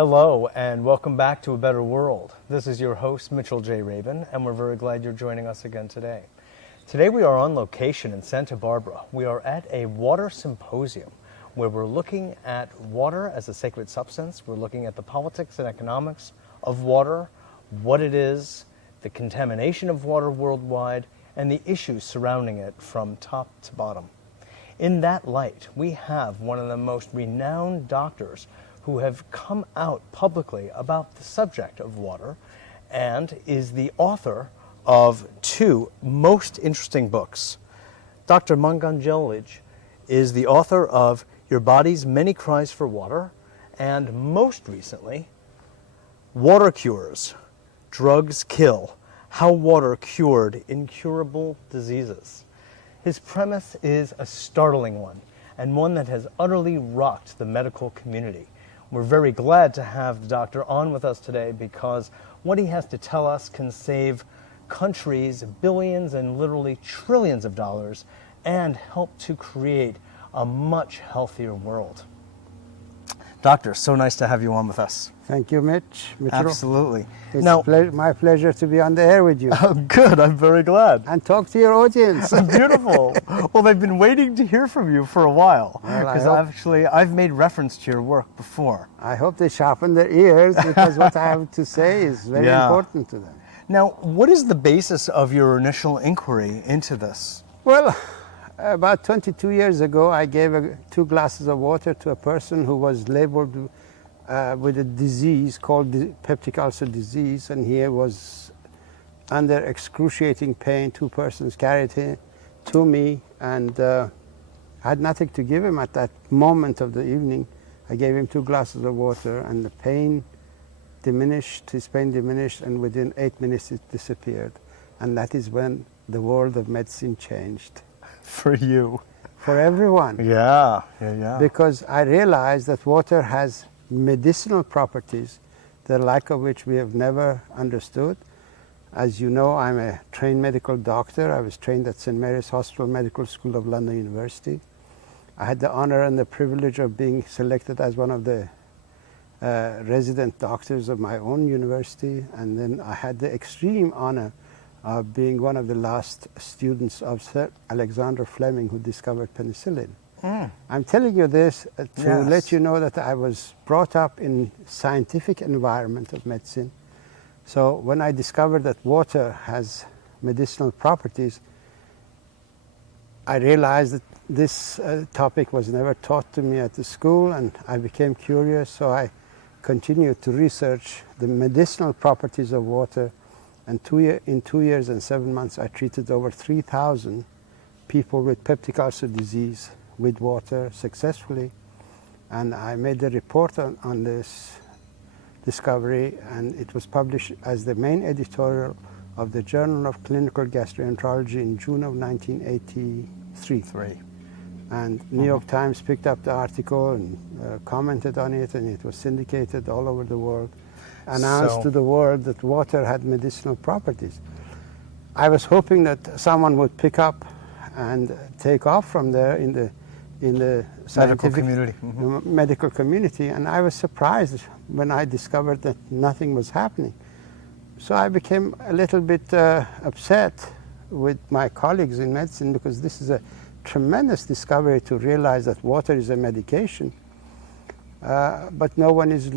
Hello and welcome back to A Better World. This is your host, Mitchell J. Rabin, and we're very glad you're joining us again today. Today we are on location in Santa Barbara. We are at a water symposium where we're looking at water as a sacred substance. We're looking at the politics and economics of water, what it is, the contamination of water worldwide, and the issues surrounding it from top to bottom. In that light, we have one of the most renowned doctors who have come out publicly about the subject of water and is the author of two most interesting books. Dr. Batmanghelidj is the author of Your Body's Many Cries for Water and most recently, Water Cures, Drugs Kill, How Water Cured Incurable Diseases. His premise is a startling one and one that has utterly rocked the medical community. We're very glad to have the doctor on with us today because what he has to tell us can save countries billions and literally trillions of dollars and help to create a much healthier world. Doctor, so nice to have you on with us. Thank you, Mitch. Mitchell. Absolutely. It's now, my pleasure to be on the air with you. Oh, good. I'm very glad. And talk to your audience. Beautiful. Well, they've been waiting to hear from you for a while because I've made reference to your work before. I hope they sharpen their ears because what I have to say is very important to them. Now, what is the basis of your initial inquiry into this? Well, about 22 years ago, I gave 2 glasses of water to a person who was labeled with a disease called peptic ulcer disease, and he was under excruciating pain. 2 persons carried him to me, and I had nothing to give him at that moment of the evening. I gave him 2 glasses of water, and the pain diminished, his pain diminished, and within 8 minutes it disappeared. And that is when the world of medicine changed. For you. For everyone. Yeah. Because I realized that water has medicinal properties, the like of which we have never understood. As you know, I'm a trained medical doctor. I was trained at St. Mary's Hospital Medical School of London University. I had the honor and the privilege of being selected as one of the resident doctors of my own university, and then I had the extreme honor of being one of the last students of Sir Alexander Fleming, who discovered penicillin. I'm telling you this to let you know that I was brought up in scientific environment of medicine. So when I discovered that water has medicinal properties, I realized that this topic was never taught to me at the school, and I became curious, so I continued to research the medicinal properties of water. And in 2 years and 7 months, I treated over 3,000 people with peptic ulcer disease with water successfully. And I made a report on this discovery, and it was published as the main editorial of the Journal of Clinical Gastroenterology in June of 1983. And New York Times picked up the article and commented on it, and it was syndicated all over the world. Announced to the world that water had medicinal properties. I was hoping that someone would pick up and take off from there in the scientific medical community, and I was surprised when I discovered that nothing was happening. So I became a little bit upset with my colleagues in medicine, because this is a tremendous discovery to realize that water is a medication, but no one is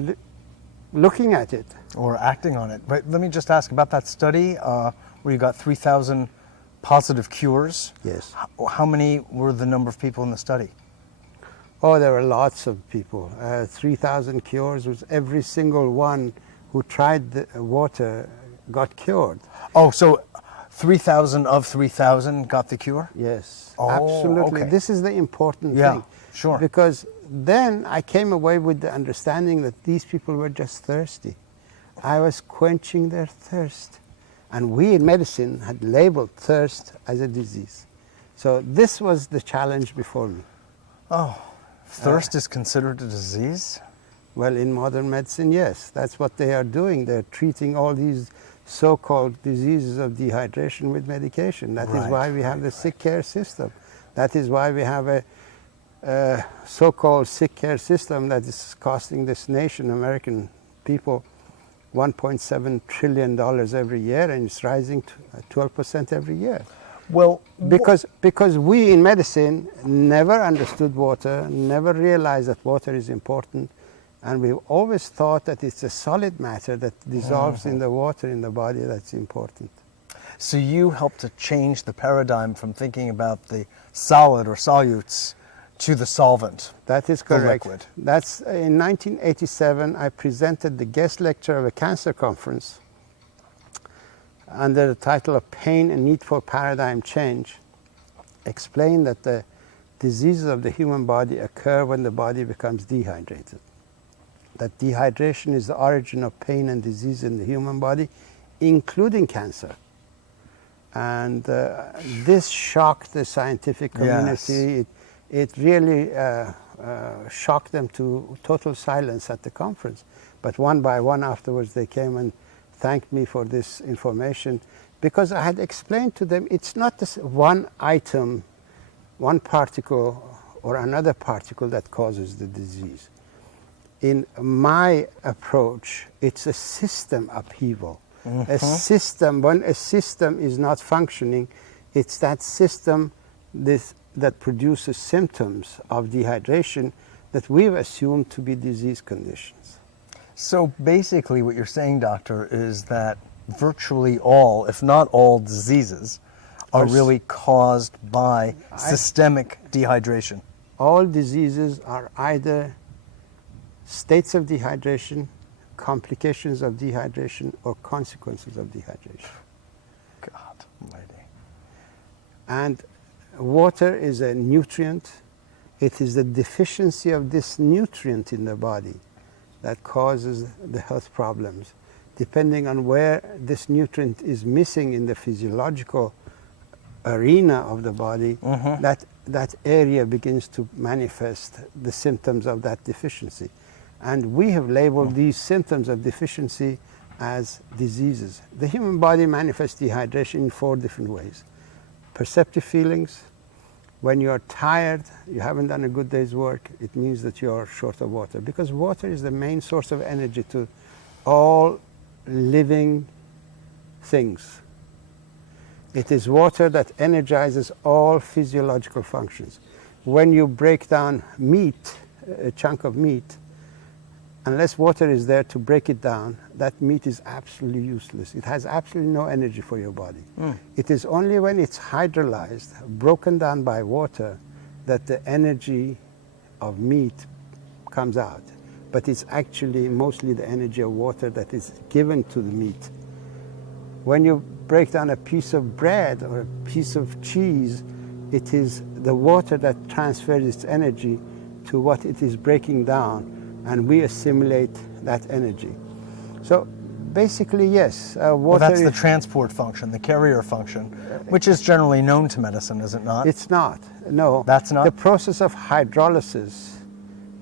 looking at it. Or acting on it. But let me just ask about that study where you got 3,000 positive cures. Yes. How many were the number of people in the study? Oh, there were lots of people. 3,000 cures was every single one who tried the water got cured. Oh, so 3,000 of 3,000 got the cure? Yes, oh, absolutely. Okay. This is the important thing. Sure. Because then I came away with the understanding that these people were just thirsty. I was quenching their thirst. And we in medicine had labeled thirst as a disease. So this was the challenge before me. Oh, thirst is considered a disease? Well, in modern medicine, yes. That's what they are doing. They're treating all these so-called diseases of dehydration with medication. That is why we have the sick care system. That is why we have a so-called sick care system that is costing this nation, American people, $1.7 trillion every year, and it's rising to 12% every year. Well, Because we in medicine never understood water, never realized that water is important, and we've always thought that it's a solid matter that dissolves in the water in the body that's important. so you helped to change the paradigm from thinking about the solid or solutes to the solvent. That is The correct. liquid. That's in 1987. I presented the guest lecture of a cancer conference under the title of Pain and Need for Paradigm Change. Explained that the diseases of the human body occur when the body becomes dehydrated. That dehydration is the origin of pain and disease in the human body, including cancer. And this shocked the scientific community. Yes. It really shocked them to total silence at the conference. But one by one afterwards they came and thanked me for this information, because I had explained to them it's not this one item, one particle or another particle that causes the disease. In my approach, it's a system upheaval. A system, when a system is not functioning, it's that system that produces symptoms of dehydration that we've assumed to be disease conditions. So basically what you're saying, doctor, is that virtually all, if not all, diseases are really caused by systemic dehydration. All diseases are either states of dehydration, complications of dehydration, or consequences of dehydration. God almighty. And water is a nutrient. It is the deficiency of this nutrient in the body that causes the health problems. Depending on where this nutrient is missing in the physiological arena of the body, that area begins to manifest the symptoms of that deficiency. And we have labeled these symptoms of deficiency as diseases. The human body manifests dehydration in 4 different ways. Perceptive feelings. When you're tired, you haven't done a good day's work, it means that you're short of water, because water is the main source of energy to all living things. It is water that energizes all physiological functions. When you break down meat, a chunk of meat, unless water is there to break it down, that meat is absolutely useless. It has absolutely no energy for your body. It is only when it's hydrolyzed, broken down by water, that the energy of meat comes out. But it's actually mostly the energy of water that is given to the meat. When you break down a piece of bread or a piece of cheese, it is the water that transfers its energy to what it is breaking down, and we assimilate that energy. So basically, yes, water Well, that's the transport function, the carrier function, which is generally known to medicine, is it not? It's not, no. That's not? The process of hydrolysis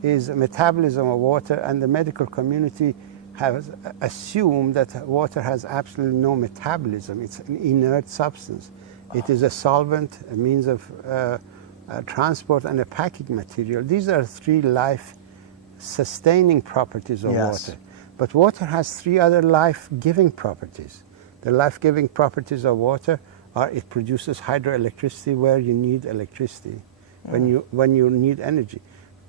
is a metabolism of water, and the medical community has assumed that water has absolutely no metabolism. It's an inert substance. It is a solvent, a means of transport, and a packing material. These are 3 life-sustaining properties of water. But water has 3 other life-giving properties. The life-giving properties of water are it produces hydroelectricity where you need electricity, when you need energy.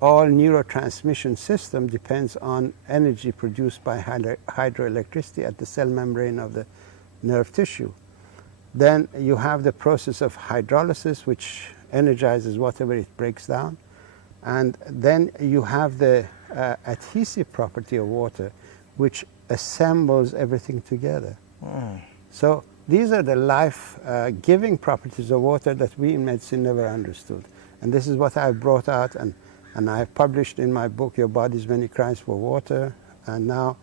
All neurotransmission system depends on energy produced by hydroelectricity at the cell membrane of the nerve tissue. Then you have the process of hydrolysis, which energizes whatever it breaks down. And then you have the adhesive property of water, which assembles everything together. So these are the life-giving properties of water that we in medicine never understood. And this is what I've brought out, and I've published in my book, Your Body's Many Cries for Water. And now,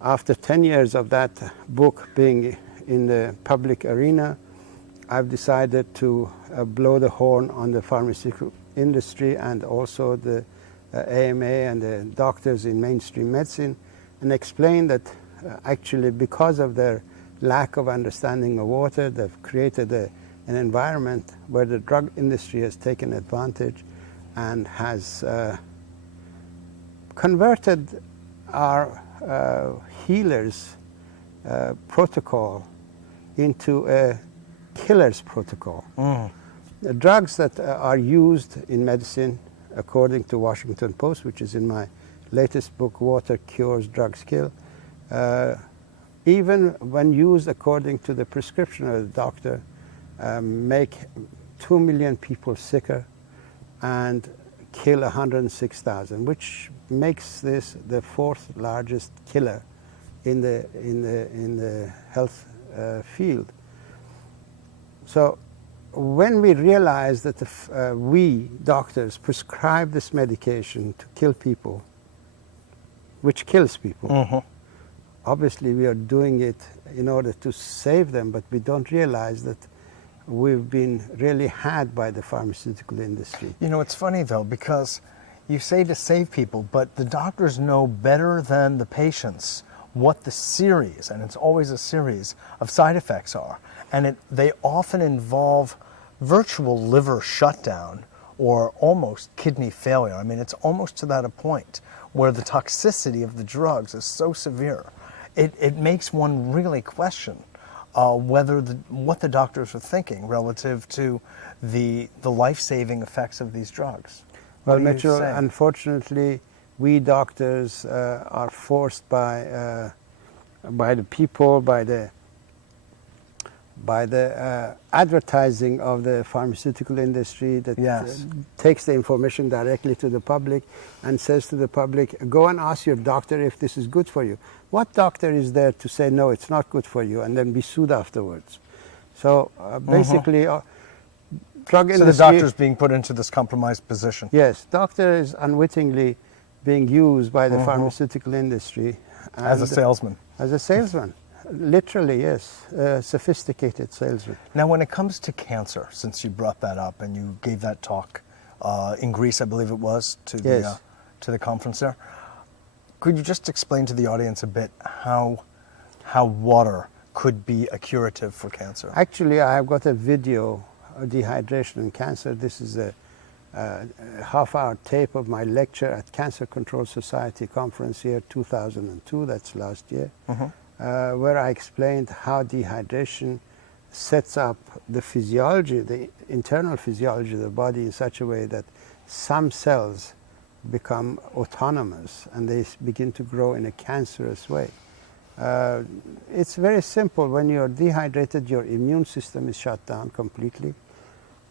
after 10 years of that book being in the public arena, I've decided to blow the horn on the pharmaceutical industry and also the AMA and the doctors in mainstream medicine, and explain that actually because of their lack of understanding of water, they've created an environment where the drug industry has taken advantage, and has converted our healers protocol into a killer's protocol. The drugs that are used in medicine, according to Washington Post, which is in my latest book, Water Cures, Drugs Kill, even when used according to the prescription of the doctor, make 2 million people sicker and kill 106,000, which makes this the fourth largest killer in the health field. So when we realize that we doctors prescribe this medication to kill people, which kills people, obviously we are doing it in order to save them, but we don't realize that we've been really had by the pharmaceutical industry. You know, it's funny though, because you say to save people, but the doctors know better than the patients what the series, and it's always a series, of side effects are. And they often involve virtual liver shutdown or almost kidney failure. I mean, it's almost to that a point where the toxicity of the drugs is so severe. It makes one really question what the doctors are thinking relative to the life-saving effects of these drugs. Well, Mitchell, unfortunately, we doctors are forced by the people, by the advertising of the pharmaceutical industry that takes the information directly to the public and says to the public, go and ask your doctor if this is good for you. What doctor is there to say, no, it's not good for you, and then be sued afterwards? So basically, drug industry... So the doctor's being put into this compromised position. Yes, doctor is unwittingly being used by the pharmaceutical industry. As a salesman. As a salesman. Literally, yes, a sophisticated salesman. Now, when it comes to cancer, since you brought that up and you gave that talk in Greece, I believe it was, to the conference there, could you just explain to the audience a bit how water could be a curative for cancer? Actually, I have got a video of dehydration and cancer. This is a half-hour tape of my lecture at Cancer Control Society conference here, 2002, that's last year. Where I explained how dehydration sets up the physiology, the internal physiology of the body in such a way that some cells become autonomous and they begin to grow in a cancerous way. It's very simple. When you're dehydrated, your immune system is shut down completely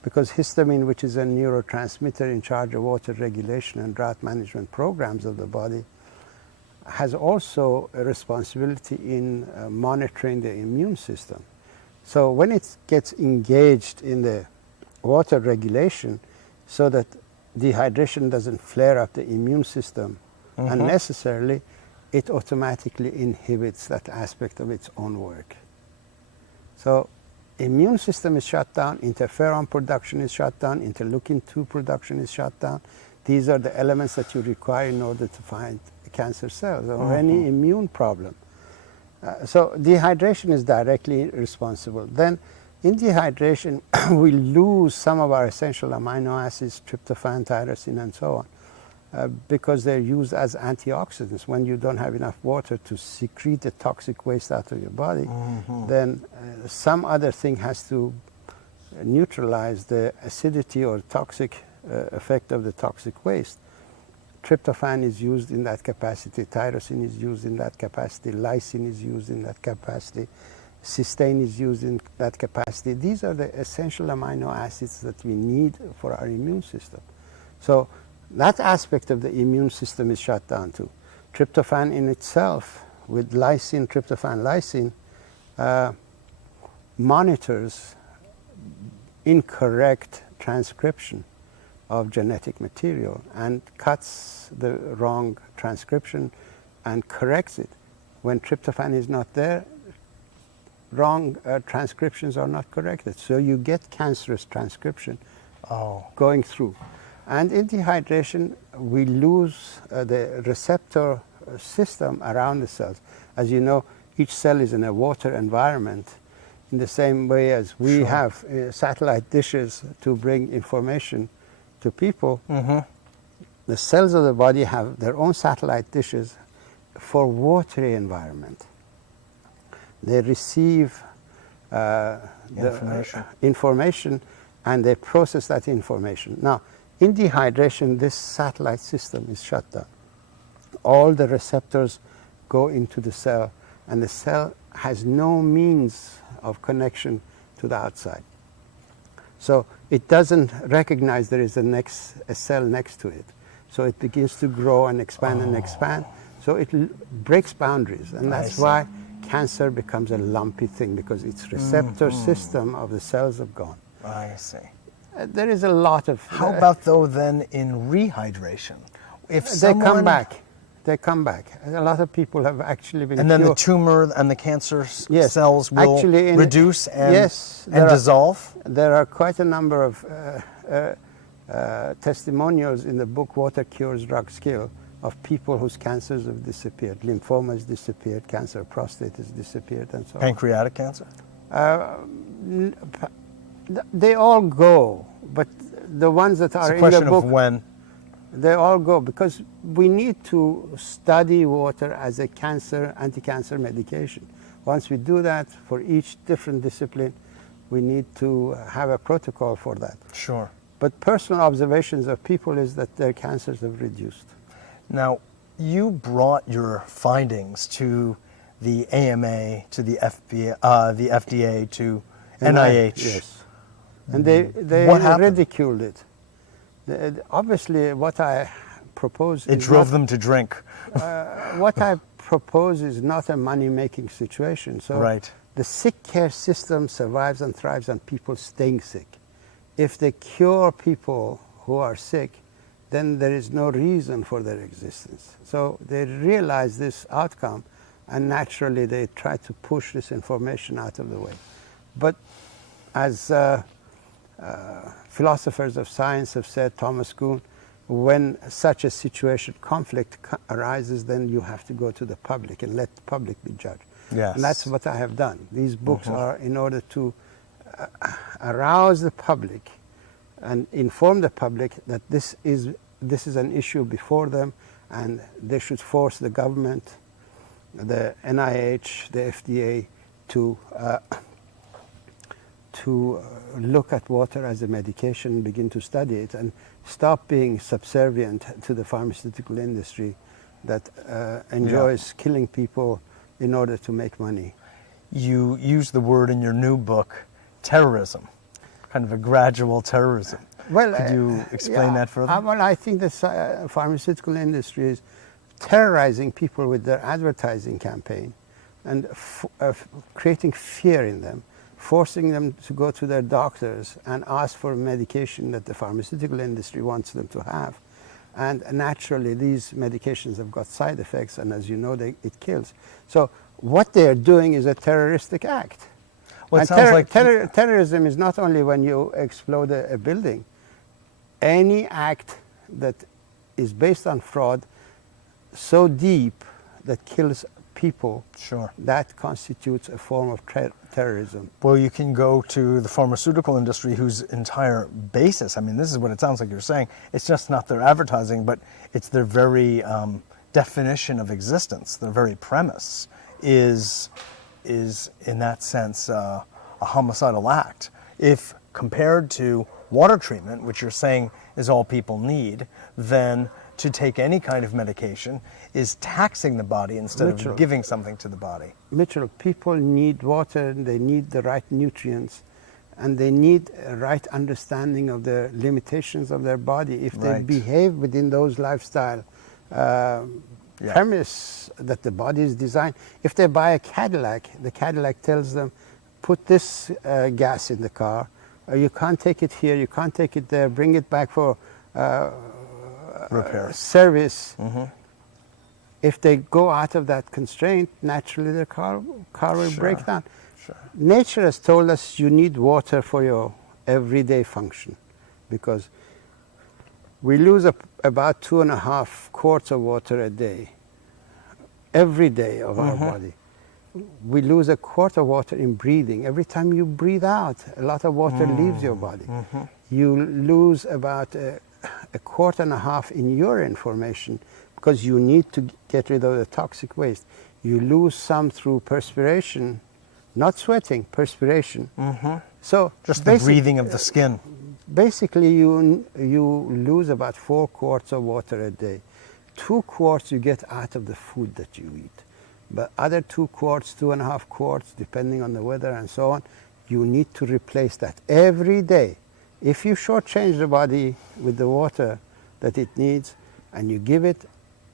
because histamine, which is a neurotransmitter in charge of water regulation and drought management programs of the body, has also a responsibility in monitoring the immune system. So when it gets engaged in the water regulation so that dehydration doesn't flare up the immune system unnecessarily, it automatically inhibits that aspect of its own work. So immune system is shut down, interferon production is shut down, interleukin-2 production is shut down. These are the elements that you require in order to find cancer cells or any immune problem. So dehydration is directly responsible. Then in dehydration, we lose some of our essential amino acids, tryptophan, tyrosine, and so on, because they're used as antioxidants. When you don't have enough water to secrete the toxic waste out of your body, then some other thing has to neutralize the acidity or toxic effect of the toxic waste. Tryptophan is used in that capacity, tyrosine is used in that capacity, lysine is used in that capacity, cysteine is used in that capacity. These are the essential amino acids that we need for our immune system. So that aspect of the immune system is shut down too. Tryptophan in itself, with lysine, tryptophan, lysine, monitors incorrect transcription of genetic material and cuts the wrong transcription and corrects it. When tryptophan is not there, wrong transcriptions are not corrected. So you get cancerous transcription going through. And in dehydration, we lose the receptor system around the cells. As you know, each cell is in a water environment in the same way as we have satellite dishes to bring information to people, the cells of the body have their own satellite dishes for watery environment. They receive the information and they process that information. Now, in dehydration, this satellite system is shut down. All the receptors go into the cell, and the cell has no means of connection to the outside. So it doesn't recognize there is a cell next to it. So it begins to grow and expand and expand. So it breaks boundaries, and that's why cancer becomes a lumpy thing, because its receptor system of the cells have gone. I see. There is a lot of... How about, though, then in rehydration? If they come back. They come back. A lot of people have actually been And then cured. the tumor and the cancer cells will actually reduce and, and dissolve? There are quite a number of testimonials in the book Water Cures, Drugs Kill of people whose cancers have disappeared. Lymphoma has disappeared, cancer of prostate has disappeared, and so on. Pancreatic cancer? They all go, but the ones that are in the book... It's a question of when. They all go, because we need to study water as a anti-cancer medication. Once we do that for each different discipline, we need to have a protocol for that. Sure. But personal observations of people is that their cancers have reduced. Now, you brought your findings to the AMA, to the FDA, to NIH. Yes. And they ridiculed it. Obviously, what I propose... It drove them to drink. What I propose is not a money-making situation. So the sick care system survives and thrives on people staying sick. If they cure people who are sick, then there is no reason for their existence. So they realize this outcome, and naturally they try to push this information out of the way. But as philosophers of science have said, Thomas Kuhn, when such a situation, conflict arises, then you have to go to the public and let the public be judged. Yes. And that's what I have done. These books are in order to arouse the public and inform the public that this is an issue before them, and they should force the government, the NIH, the FDA to look at water as a medication and begin to study it, and stop being subservient to the pharmaceutical industry that enjoys killing people in order to make money. You use the word in your new book, terrorism, kind of a gradual terrorism. Well, could you explain that further? Well, I think the pharmaceutical industry is terrorizing people with their advertising campaign and creating fear in them, forcing them to go to their doctors and ask for medication that the pharmaceutical industry wants them to have. And naturally, these medications have got side effects, and as you know, it kills. So what they're doing is a terroristic act. Well, it and sounds like terrorism is not only when you explode a building. Any act that is based on fraud so deep that kills people, that constitutes a form of terrorism. Well, you can go to the pharmaceutical industry, whose entire basis, I mean, this is what it sounds like you're saying, it's just not their advertising, but it's their very definition of existence, their very premise is in that sense a homicidal act. If compared to water treatment, which you're saying is all people need, then to take any kind of medication is taxing the body instead of giving something to the body. Mitchell, people need water, they need the right nutrients, and they need a right understanding of the limitations of their body. If they behave within those lifestyle premise that the body is designed. If they buy a Cadillac, the Cadillac tells them, put this gas in the car, you can't take it here, you can't take it there, bring it back for repair, service. If they go out of that constraint, naturally their car will break down. Nature has told us you need water for your everyday function, because we lose about 2.5 quarts of water a day, every day of our body. We lose 1 quart of water in breathing. Every time you breathe out, a lot of water leaves your body. You lose about a quart and a half in urine formation because you need to get rid of the toxic waste. You lose some through perspiration, not sweating, perspiration. So Just the breathing of the skin. basically you lose about 4 quarts of water a day. 2 quarts you get out of the food that you eat. But other 2 quarts, 2.5 quarts, depending on the weather and so on, you need to replace that every day. If you shortchange the body with the water that it needs and you give it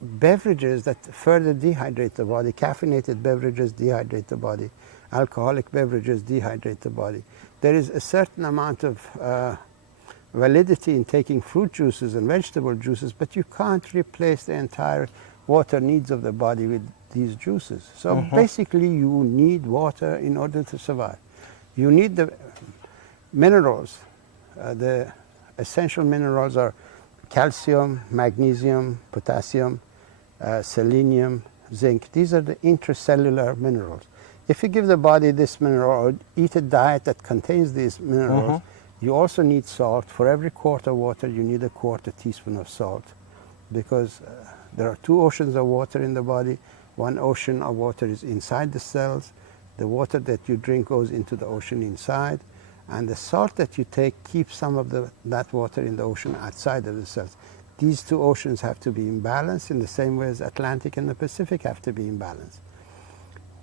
beverages that further dehydrate the body, caffeinated beverages dehydrate the body, alcoholic beverages dehydrate the body. There is a certain amount of validity in taking fruit juices and vegetable juices, but you can't replace the entire water needs of the body with these juices. So basically you need water in order to survive. You need the minerals. The essential minerals are calcium, magnesium, potassium, selenium, zinc. These are the intracellular minerals. If you give the body this mineral or eat a diet that contains these minerals, you also need salt. For every quart of water, you need a quarter teaspoon of salt, because there are 2 oceans of water in the body. One ocean of water is inside the cells. The water that you drink goes into the ocean inside, and the salt that you take keeps some of that water in the ocean outside of the cells. These 2 oceans have to be in balance in the same way as Atlantic and the Pacific have to be in balance.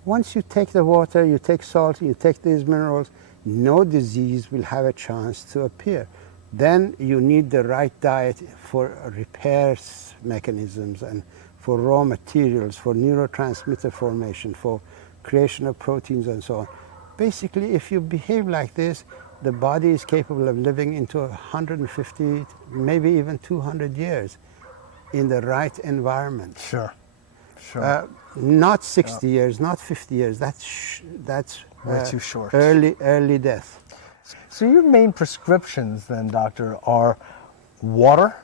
Once you take the water, you take salt, you take these minerals, no disease will have a chance to appear. Then you need the right diet for repair mechanisms and for raw materials, for neurotransmitter formation, for creation of proteins and so on. Basically, if you behave like this, the body is capable of living into 150, maybe even 200 years in the right environment. Sure, sure. Not 60 years, not 50 years. That's way too short. Early death. So your main prescriptions then, doctor, are water,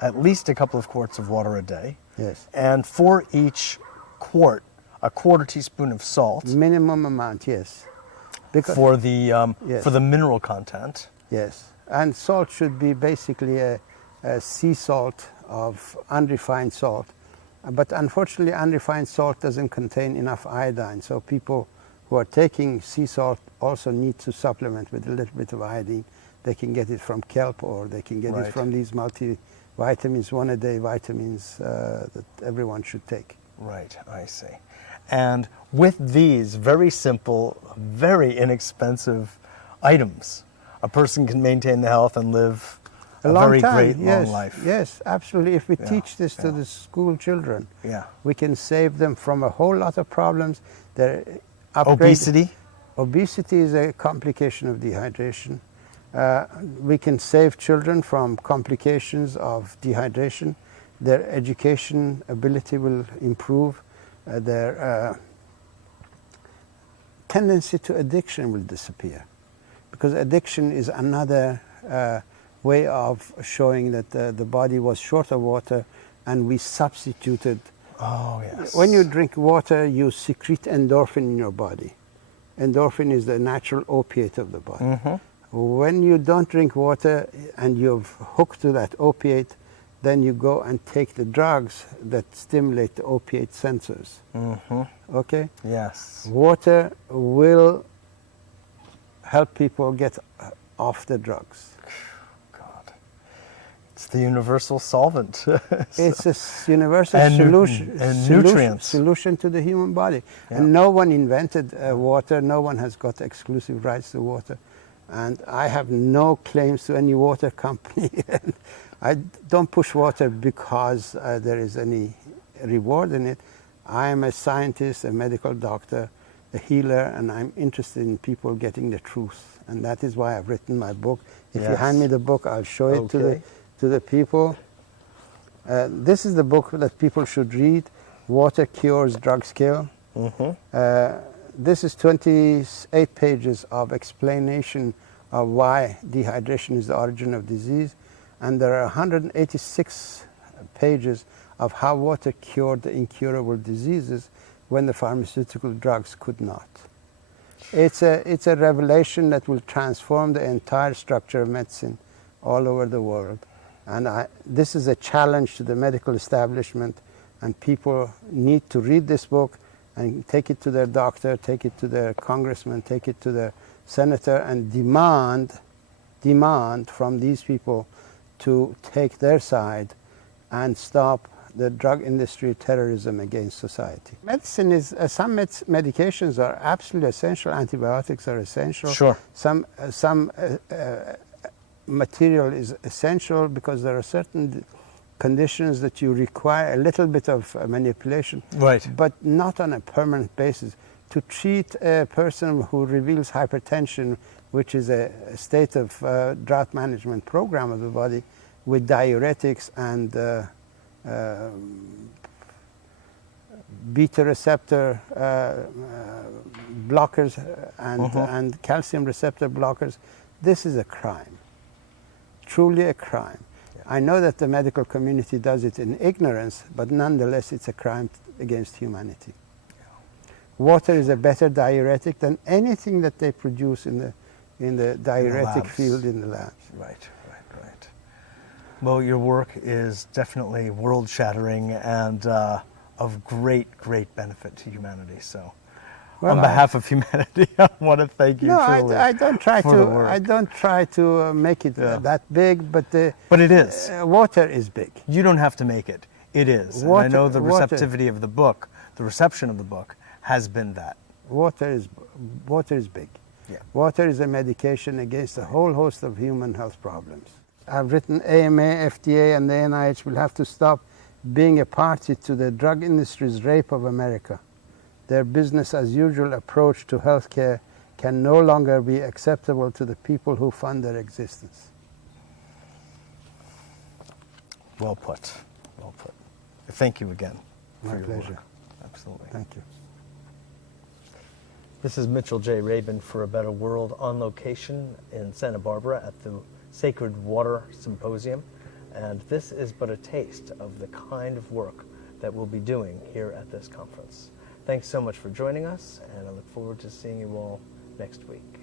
at least a couple of quarts of water a day. Yes. And for each quart, a quarter teaspoon of salt. Minimum amount, yes. Because for the mineral content. Yes, and salt should be basically a sea salt of unrefined salt. But unfortunately, unrefined salt doesn't contain enough iodine. So people who are taking sea salt also need to supplement with a little bit of iodine. They can get it from kelp, or they can get it from these multivitamins, 1-a-day vitamins that everyone should take. Right, I see. And with these very simple, very inexpensive items, a person can maintain the health and live a very great long life. Yes, absolutely. If we teach this to the school children, we can save them from a whole lot of problems. Obesity? Obesity is a complication of dehydration. We can save children from complications of dehydration. Their education ability will improve. Their tendency to addiction will disappear, because addiction is another way of showing that the body was short of water and we substituted. Oh, yes. When you drink water, you secrete endorphin in your body. Endorphin is the natural opiate of the body. When you don't drink water and you've hooked to that opiate, then you go and take the drugs that stimulate the opiate sensors. Okay? Yes. Water will help people get off the drugs. God. It's the universal solvent. It's a universal solution to the human body. And no one invented water. No one has got exclusive rights to water. And I have no claims to any water company. I don't push water because there is any reward in it. I am a scientist, a medical doctor, a healer, and I'm interested in people getting the truth. And that is why I've written my book. If you hand me the book, I'll show it to the people. This is the book that people should read, Water Cures, Drugs Kill. This is 28 pages of explanation of why dehydration is the origin of disease. And there are 186 pages of how water cured the incurable diseases when the pharmaceutical drugs could not. It's a revelation that will transform the entire structure of medicine all over the world. And this is a challenge to the medical establishment, and people need to read this book and take it to their doctor, take it to their congressman, take it to their senator, and demand from these people to take their side and stop the drug industry terrorism against society. Medicine is, some medications are absolutely essential, antibiotics are essential. Sure. Some material is essential because there are certain conditions that you require a little bit of manipulation, Right. but not on a permanent basis. To treat a person who reveals hypertension, which is a state of drought management program of the body, with diuretics and beta receptor blockers and calcium receptor blockers, this is a crime, truly a crime. Yeah. I know that the medical community does it in ignorance, but nonetheless it's a crime against humanity. Yeah. Water is a better diuretic than anything that they produce in the diuretic field in the labs. Right. Well, your work is definitely world-shattering and of great benefit to humanity. So, well, on behalf of humanity, I want to thank you. Truly, I don't try to. I don't try to make it that big, but it is. Water is big. You don't have to make it. It is. And I know the receptivity of the book, the reception of the book, has been that. Water is big. Yeah. Water is a medication against a whole host of human health problems. I've written AMA, FDA, and the NIH will have to stop being a party to the drug industry's rape of America. Their business as usual approach to healthcare can no longer be acceptable to the people who fund their existence. Well put. Well put. Thank you again. My pleasure. Work. Absolutely. Thank you. This is Mitchell J. Rabin for A Better World, on location in Santa Barbara at the Sacred Water Symposium, and this is but a taste of the kind of work that we'll be doing here at this conference. Thanks so much for joining us, and I look forward to seeing you all next week.